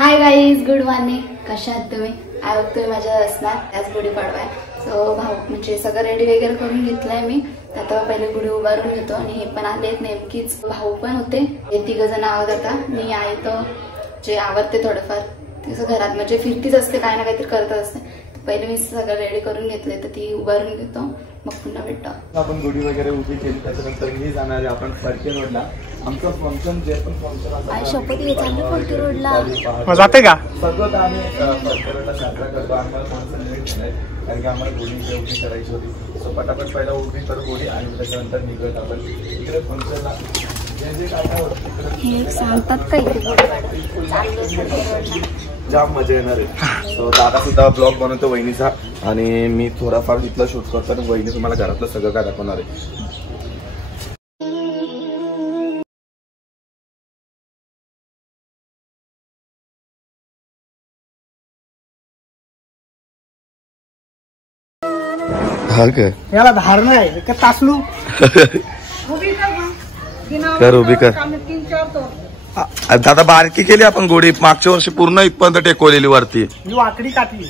Hi guys, good morning. कशा आहात तुम्ही? आय होप तुम्ही मजा असणार. त्याच गुढीपाडवा आहे. सो भाऊ म्हणजे सगळं रेडी वगैरे करून घेतलंय मी. आता पहिले गुढी उभारून घेतो आणि हे पण आलेत नेमकीच. भाऊ पण होते. हे तिघ जण आहोत. आता मी आहे तो जे आवडते थोडंफार तसं घरात म्हणजे फिरतीच असते, काय ना काहीतरी करत असते. पहिले मी सगळं रेडी करून घेतले तर ती उभारून घेतो, मग पुन्हा भेटतो. आपण गुढी वगैरे उभी केली त्याच्यानंतर मी जाणार आहे आपण फडके रोडला. आमचं फंक्शन जे पण फंक्शन शपथ घे चालू फडके रोडला जाते का सगळं आम्ही फडके रोडला साजरा करतो. आणि मला थोडंसं लेट झालंय कारण की आम्हाला गुढी उभी करायची होती. सो पटापट पहिला उभी करू गुढी आणि त्याच्यानंतर निघत आपण इकडे फंक्शनला जे जे काय काय होतं तिकडे सांगतात काही जाम मजा येणार आहे. सो दादा सुद्धा ब्लॉग बनवतो वहिनीचा आणि मी थोडाफार इथलं शूट करतो आणि वहिनी तुम्हाला घरातलं सगळं काय दाखवणार आहे. याला धार नाही का तासलू कर उभी कर. दादा बारकी केली आपण गोडी मागच्या वर्षी पूर्ण इथपर्यंत टेकवलेली वरती वाकडी काटली.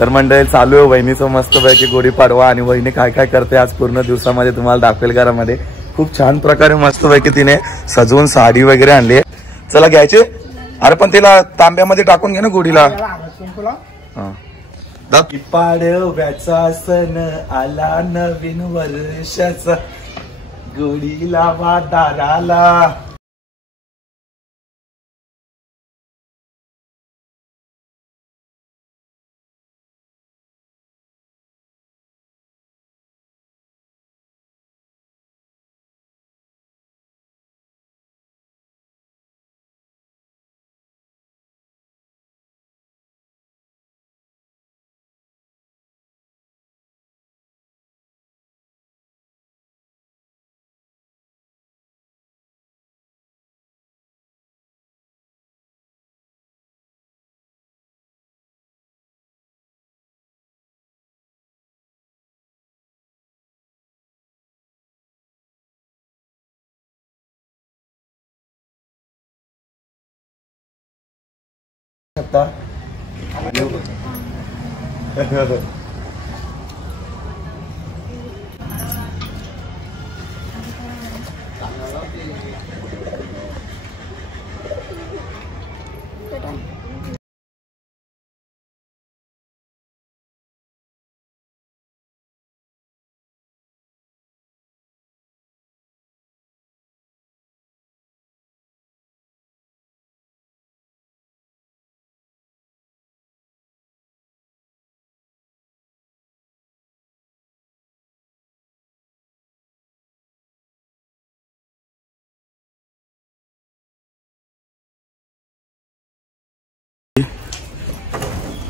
तर मंडळी चालू आहे वहिनीचं मस्त पैकी गोडी पाडवा आणि वहिनी काय काय करते आज पूर्ण दिवसामध्ये तुम्हाला दाखवेल. घरामध्ये खूप छान प्रकारे मस्त पैकी तिने सजवून साडी वगैरे आणली. चला घ्यायचे. अरे पण तिला तांब्यामध्ये टाकून घे ना गोडीला. पाडव्याचा सण आला नवीन वर्षाचा गोडीला वादाराला.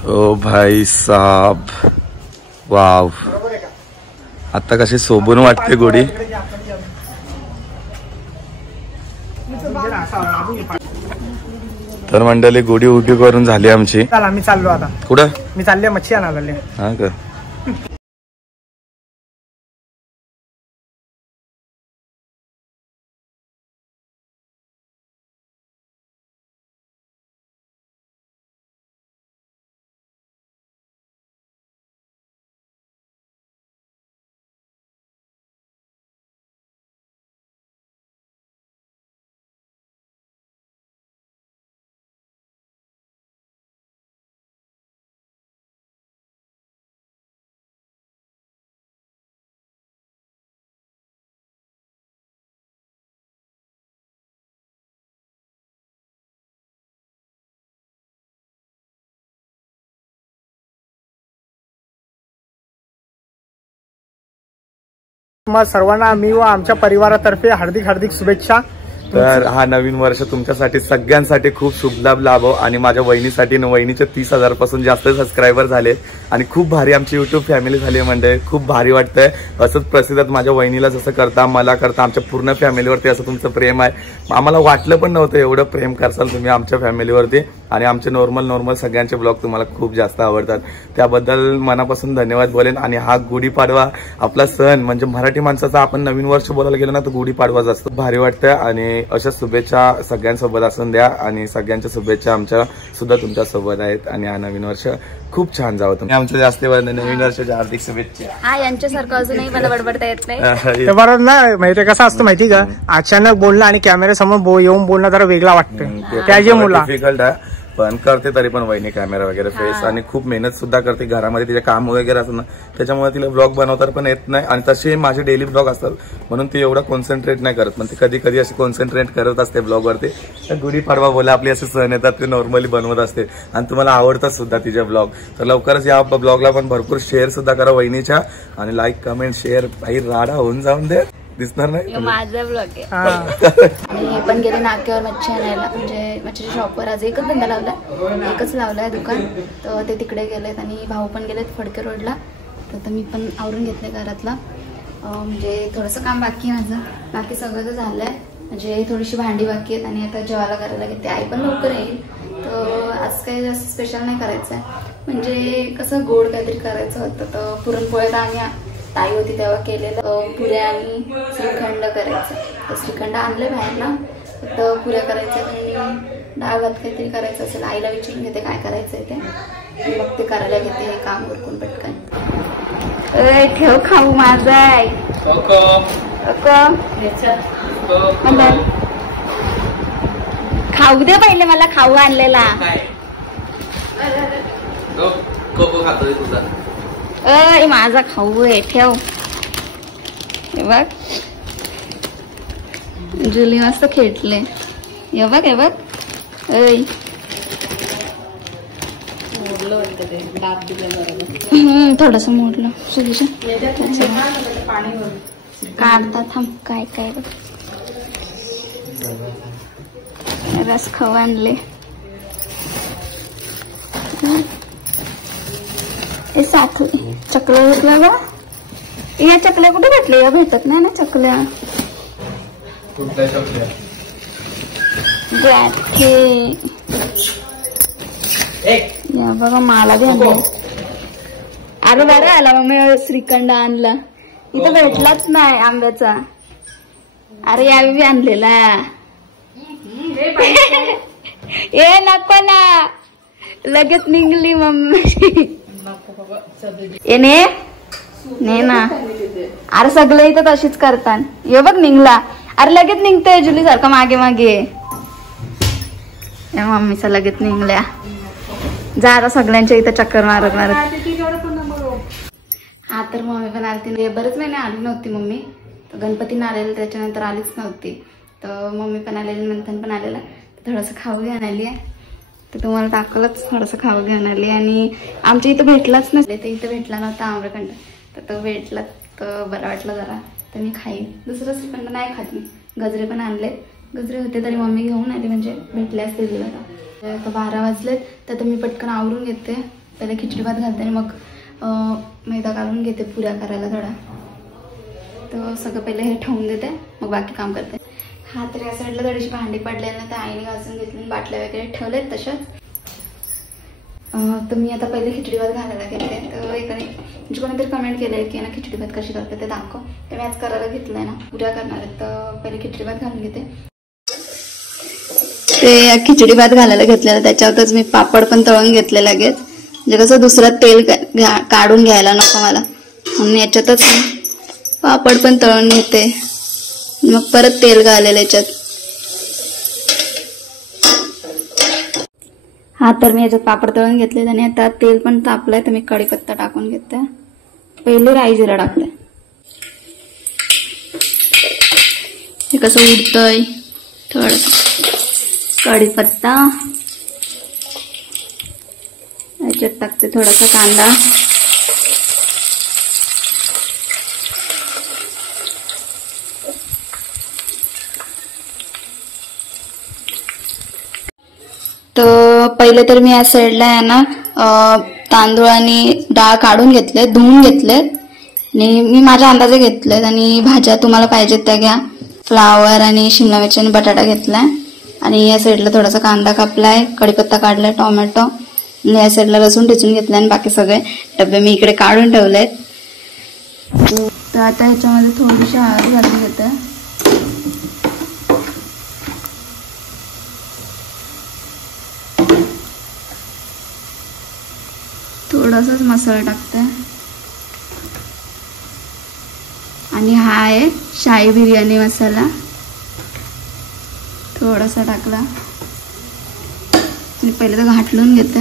ओ भाई साहब, वाव. आता कशी सोबून वाटते गोडी. तर मंडळी गोडी उभी करून झाली आमची. मी चाललो आता. कुठं? मी चालले मच्छी आणायला. हा का. तुम्हा सर्वांना मी व आमच्या परिवारातर्फे हार्दिक हार्दिक शुभेच्छा. तर हा नवीन वर्ष तुमच्यासाठी सगळ्यांसाठी खूप शुभलाभ लाभो आणि माझ्या वहिनीसाठी वहिनीचे 30,000 पासून जास्त सबस्क्रायबर झाले आणि खूप भारी आमची युट्यूब फॅमिली झाली. म्हणजे खूप भारी वाटतंय. असंच प्रसिद्ध माझ्या वहिनीला जसं करता मला करता आमच्या पूर्ण फॅमिलीवरती असं तुमचं प्रेम आहे. आम्हाला वाटलं पण नव्हतं एवढं प्रेम करसाल तुम्ही आमच्या फॅमिलीवरती. आणि आमचे नॉर्मल सगळ्यांचे ब्लॉग तुम्हाला खूप जास्त आवडतात, त्याबद्दल मनापासून धन्यवाद बोलेन. आणि हा गुढीपाडवा आपला सण म्हणजे मराठी माणसाचा आपण नवीन वर्ष बोलायला गेलो ना तर गुढीपाडवाच असतो. भारी वाटतं आणि अशा शुभेच्छा सगळ्यांसोबत असून द्या आणि सगळ्यांच्या शुभेच्छा आमच्या सुद्धा तुमच्या सोबत आहेत आणि हा नवीन वर्ष खूप छान जावं. तुम्ही आमच्या जास्त नवीन वर्षाच्या हार्दिक शुभेच्छा. हा यांच्यासारखं अजूनही मला बडबडता येत नाही. बरोबर ना, माहिती कसं असतं माहिती का, अचानक बोलणं आणि कॅमेऱ्यासमोर येऊन बोलणं जरा वेगळा वाटतं. त्याची मुला डिफिकल्ट आहे पण करते तरी पण वहिनी कॅमेरा वगैरे फेस आणि खूप मेहनत सुद्धा करते घरामध्ये, तिचे काम वगैरे असतं ना त्याच्यामुळे तिला ब्लॉग बनवता पण येत नाही. आणि तसे माझे डेली ब्लॉग असतात म्हणून ती एवढं कॉन्सन्ट्रेट नाही करत, पण ती कधी कधी अशी कॉन्सन्ट्रेट करत असते ब्लॉग वरती. गुढीपाडवा बोला आपली असे सण येतात ते नॉर्मली बनवत असते आणि तुम्हाला आवडतात सुद्धा तिचे ब्लॉग. तर लवकरच या ब्लॉगला पण भरपूर शेअर सुद्धा करा वहिनीच्या आणि लाईक कमेंट शेअर काही राडा होऊन जाऊन दे, दिसणार नाही माझा ब्लॉग आहे. आणि हे पण गेले नाक्यावर मच्छी आणायला, म्हणजे मच्छीच्या शॉपवर. आज एकच धंदा लावलाय, एकच लावलाय दुकान, तर ते तिकडे गेलेत आणि भाऊ पण गेलेत फडके रोडला. तर मी पण आवरून घेतले घरातला, म्हणजे थोडंसं काम बाकी आहे माझं, बाकी सगळं तर झालंय. म्हणजे थोडीशी भांडी बाकी आहेत आणि आता जेवायला करायला घेते. आई पण लवकर येईल, तर आज काही जास्त स्पेशल नाही करायचं आहे, म्हणजे कसं गोड काहीतरी करायचं होतं. तर पुरणपोळ्या तर आम्ही ताई होती तेव्हा केलेलं, पुऱ्या आणि श्रीखंड करायचं. तर श्रीखंड आणले बाहेर ना, फक्त पुऱ्या करायच्या आणि डाळ भात काहीतरी करायचं असेल. आईला विचारून घेते काय करायचंय ते, मग ते करायला घेते हे काम उरकून पटकन. ठेव खाऊ माझा आहे, खाऊ दे पहिले मला, खाऊ आणलेला. माझा खाऊ आहे, ठेव. हे बघ जुली मस्त खेळले, हे बघ हे बघ. थोडस मोडलं सुलीच्या काढतात. थांब काय काय बघ, रस खाऊ आणले. हे साखळी चकल्या भेटल्या का? या चकल्या कुठे भेटल्या? या भेटत नाही ना चकल्या. या बघा मला बी आणलं. अरे बरं आला मग मी श्रीखंड आणला, इथं भेटलाच नाही आंब्याचा. अरे यावी बी आणलेला. ए नको ना, लगेच निघली मम्मी. ने ना, अरे सगळे इथं तशीच करतात. ये बघ निघला, अरे लगेच निघतोय जुली सारखं मागे मागे. मम्मीचा लगेच निघल्या. जा आता सगळ्यांच्या इथं चक्कर मारत मारत. हा तर मम्मी पण आली, बरेच महिने आली नव्हती मम्मी. गणपतीने आलेलं त्याच्यानंतर आलीच नव्हती. तर मम्मी पण आलेली, मंथन पण आलेला. थोडंसं खाऊ घेऊन आली आहे, तर तुम्हाला दाखवलंच. थोडंसं खाऊ घेऊन आली आणि आमच्या इथं भेटलाच नसले, ते इथं भेटला नव्हता आम्रखंड. तर तो भेटला तर बरं वाटलं जरा, तर मी खाईन. दुसरं श्रीखंड नाही खात मी. गजरे पण आणले, गजरे होते तरी मम्मी घेऊन आली, म्हणजे भेटले असते दिलं. आता 12 वाजलेत, तर मी पटकन आवरून घेते. पहिले खिचडी भात घालते आणि मग मैदा काढून घेते पुऱ्या करायला थोडा. तर सगळं पहिले हे ठेवून देते, मग बाकी काम करते. हा तर या साईडला थोडीशी भांडी पडलेली ना, तर आईने घासून घेतली, बाटल्या वगैरे ठेवलेत तशाच. तर मी आता पहिले खिचडी भात घालायला घेते. तर एकाने म्हणजे कोणीतरी कमेंट केलंय की ना खिचडी भात कशी करते ते दाखव. तर मी आज करायला घेतलंय ना, पुऱ्या करणार आहेत. तर पहिले खिचडी भात घालून घेते. ते खिचडी भात घालायला घेतलेलं, त्याच्यावरच मी पापड पण तळून घेतले लगेच. म्हणजे कसं दुसरं तेल काढून घ्यायला नको मला, म्हणून याच्यातच पापड पण तळून घेते. मग परत तेल घालेलं याच्यात. हा तर मी याच्यात पापड तळून घेतले आणि आता तेल पण तापलंय, तर मी कढीपत्ता टाकून घेते. पहिले राई जिरा टाकते. हे कसं उडतंय, थोडं कढीपत्ता याच्यात टाकते, थोडासा कांदा, तर पहिले तर मी या साईडला आहे ना तांदूळ आणि डाळ काढून घेतले, धुवून घेतलेत आणि मी माझ्या अंदाजे घेतलेत. आणि भाज्या तुम्हाला पाहिजेत त्या घ्या. फ्लावर आणि शिमला मिरची आणि बटाटा घेतलाय आणि या साईडला थोडासा कांदा कापलाय, कढीपत्ता काढलाय, टोमॅटो, आणि या साईडला लसूण ठेचून घेतलाय आणि बाकी सगळे डबे मी इकडे काढून ठेवलेत. तर आता ह्याच्यामध्ये थोडीशी हळद घालून घेते. थोडासाच मसाला टाकते आणि हा आहे शाही बिर्याणी मसाला, थोडासा टाकला आणि पहिले तर घाटलून घेते.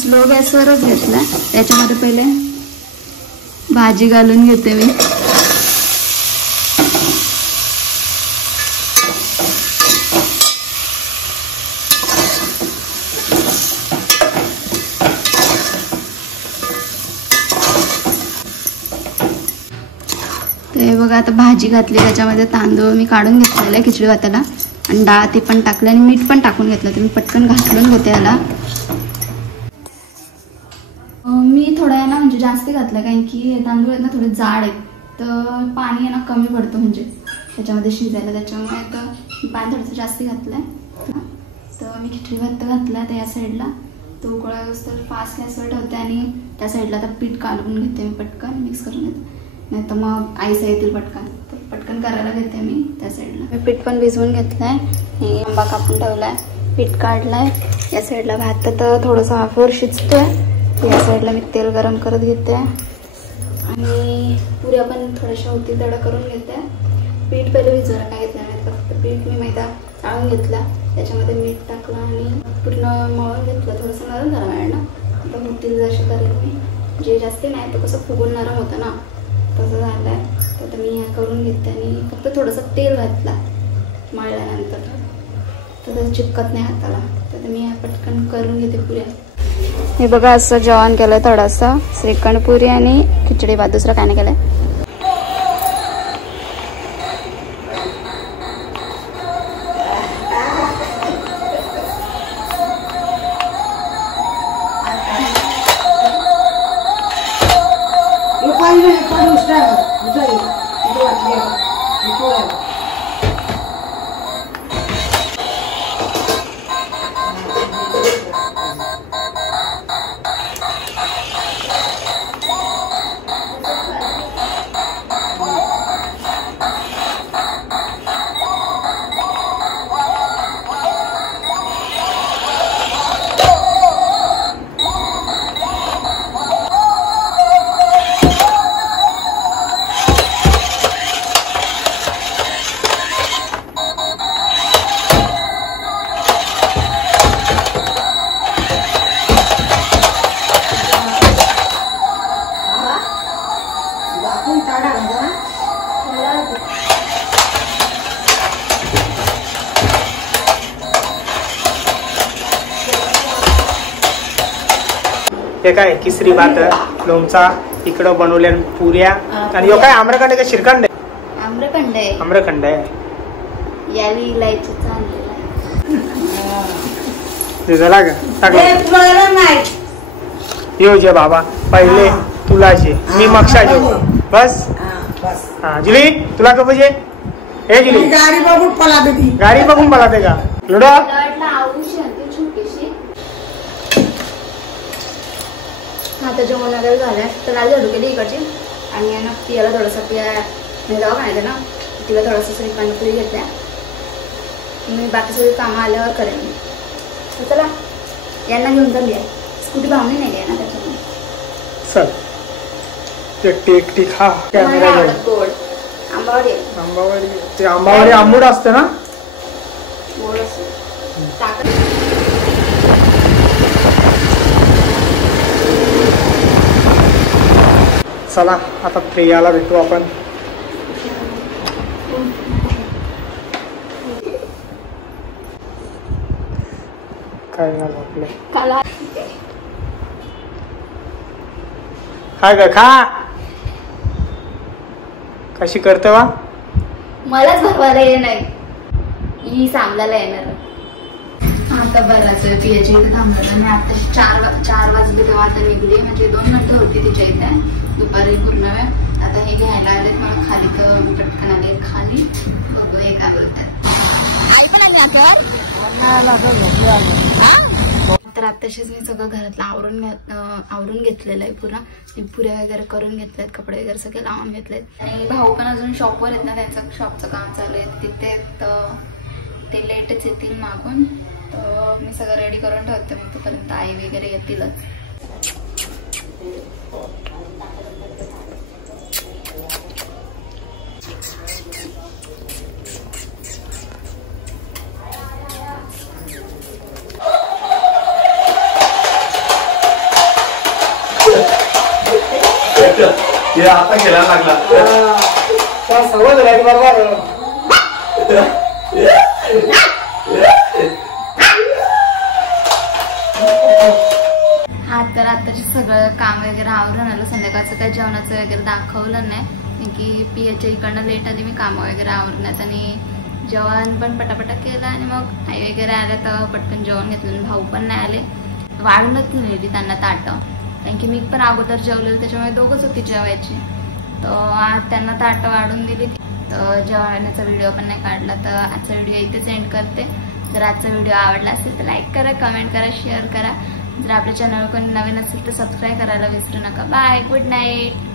स्लो गॅसवरच घेतला. त्याच्यामध्ये पहिले भाजी घालून घेते मी. ते बघा आता भाजी घातली, त्याच्यामध्ये तांदूळ मी काढून घेतलेला आहे खिचडी भाताला, आणि डाळ ती पण टाकली आणि मीठ पण टाकून घेतलं. तर मी पटकन घालून घेते याला. मी थोडा आहे ना म्हणजे जास्त घातलं, कारण की तांदूळ आहेत ना थोडे जाड आहेत, तर पाणी आहे ना कमी पडतं म्हणजे त्याच्यामध्ये शिजायला. त्याच्यामुळे तर मी पाणी थोडंसं जास्त घातलं आहे. तर मी खिचडी भात घातला त्या साईडला, तो उकळास तर फास्ट गॅसवर ठेवते आणि त्या साईडला आता पीठ काढून घेते मी, पटकन मिक्स करून घेते, नाही तर मग आईस येतील पटकन. तर पटकन करायला घेते मी त्या साईडला. मी पीठ पण भिजवून घेतलंय, हे आंबा कापून ठेवलाय, पीठ काढलाय. या साईडला भात तर थोडंसं हाफवर शिजतोय. या साईडला मी तेल गरम करत घेते आणि पुऱ्या पण थोड्याशा होती तडा करून घेते. पीठ पहिले भिजवायला काय घेतलं नाही, फक्त पीठ मी मैदा चाळून घेतला, त्याच्यामध्ये मीठ टाकलं आणि पूर्ण मळून घेतलं. थोडंसं नरम झालं आहे ना, आता होतील जसे करेल मी, जे जास्त नाही तर कसं फुगून नरम होतं ना, तसं झालं आहे. तर मी ह्या करून घेते आणि फक्त थोडंसं तेल घातला मळल्यानंतर, तर तसं चिपकत नाही हाताला. तर मी ह्या पटकन करून घेते पुऱ्या. हे बघा असं जेवण केलंय, थोडासा श्रीखंड पुरी आणि खिचडी भात, दुसरं काय नाही केलंय. हे काय किसरी भात, लोणचा, इकडं बनवल्या पुऱ्या, आणि हे काय आम्रखंड का श्रीखंड आहे? आम्रखंड आहे. आम्रखंड आहे. याली इलायची झाला का टाकलं? येऊ जे बाबा, पहिले तुला जे मी मक्षा जेव बस. हा जुली, तुला का पाहिजे? हे जुली गाडी बघून पळाते का लुडो? आता जेवण वगैरे झालंय, तर आज झाडू केली इकडची, आणि ना पियाला थोडासा जावं खायचं ना, तिला थोडंसं श्रीखंड पुरी घेतल्या. मी बाकी सगळी कामं आल्यावर करेन मी. तर चला यांना घेऊन चालली आहे, स्कूटी भावनी नाही आहे ना त्याच्यामुळे. चल एकटी खा. गोड आंबावडी, ते आंबावडी आंबूड असते ना, गोड असते. चला आता प्रियाला भेटू आपण. काय झालं आपलं? काय ग खा, कशी करते वा? मलाच भरवायला ये नाही, ही सांभाळायला येणार. आता बराच वेळ पियाच्या इथे थांबलो आणि आता 4 वाजले तेव्हा आता निघली. म्हणजे 2 घंटे होती तिच्या इथे दुपारी पूर्ण वेळ. आता हे घ्यायला आलेत मला खाली, तर मी पटकन आले खाली. बघूया काय बोलतात. आई पण आली आता. तर आताशीच मी सगळं घरातलं आवरून घेतलेलं आहे. पुऱ्या वगैरे करून घेतल्यात, कपडे वगैरे सगळे लावून घेतलेत. आणि भाऊ पण अजून शॉपवर आहेत ना, त्यांचं शॉपचं काम चालू आहे तिथे, तर ते लेटच येतील मागून. मी सगळं रेडी करून ठेवते, मग तोपर्यंत आई वगैरे येतीलच. आता गेला लागला सवय झाली बरोबर. हा तर आताचे सगळं काम वगैरे आवरून आलं. संध्याकाळचं काही जेवणाचं वगैरे दाखवलं नाही, की पियाच्या इकडनं लेट आली. मी कामं वगैरे आवरण्यात आणि जेवण पण पटापटा केलं. आणि मग आई वगैरे आल्या तर पटकन जेवण घेतलं. भाऊ पण नाही आले, वाढूनच नेली त्यांना ताटं, कारण की मी पण अगोदर जेवलेलं, त्याच्यामुळे दोघंच होती जेवायची. तर त्यांना ताटं वाढून दिली. तर जेवणाचा व्हिडिओ पण नाही काढला, तर आजचा व्हिडिओ इथेच एंड करते. जर आजचा व्हिडिओ आवडला असेल तर लाईक करा, कमेंट करा, शेअर करा. जर आपल्या चॅनलवर कोणी नवीन असेल तर सबस्क्राईब करायला विसरू नका. Bye, good night.